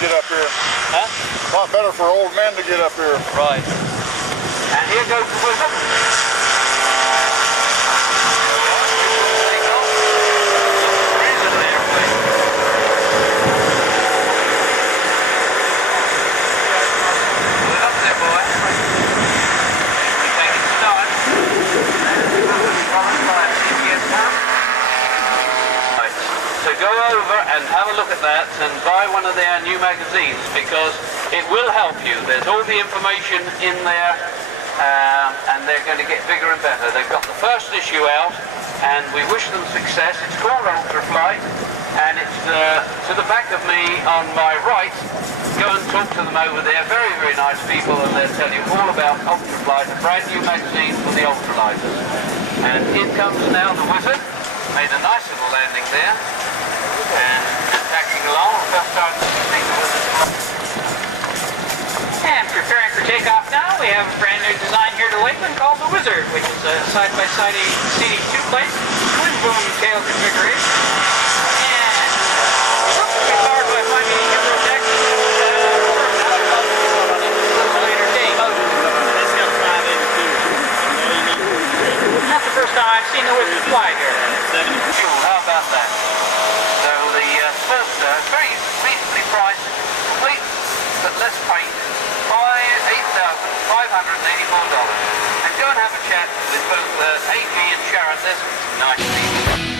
get up here. Huh? A lot better for old men to get up here. Right. And here goes the wizard. Go over and have a look at that and buy one of their new magazines, because it will help you. There's all the information in there, and they're going to get bigger and better. They've got the first issue out, and we wish them success. It's called Ultralight, and it's to the back of me on my right. Go and talk to them over there. Very, very nice people, and they'll tell you all about Ultralight, a brand new magazine for the ultralighters. And in comes now the wizard. Made a nice little landing there. And tacking along, first time to see the wizard. And preparing for takeoff now, we have a brand new design here to Lakeland called the Wizard, which is a side-by-side seating two-place, twin boom tail configuration. And it's powered by 580 Hippo deck. Later date. That's got 582. That's the first time I've seen the Wizard fly here. How about that? So the first, very reasonably priced, complete but less paint, $8,584. And go and have a chat with both AG and Sharon. There's some nice people.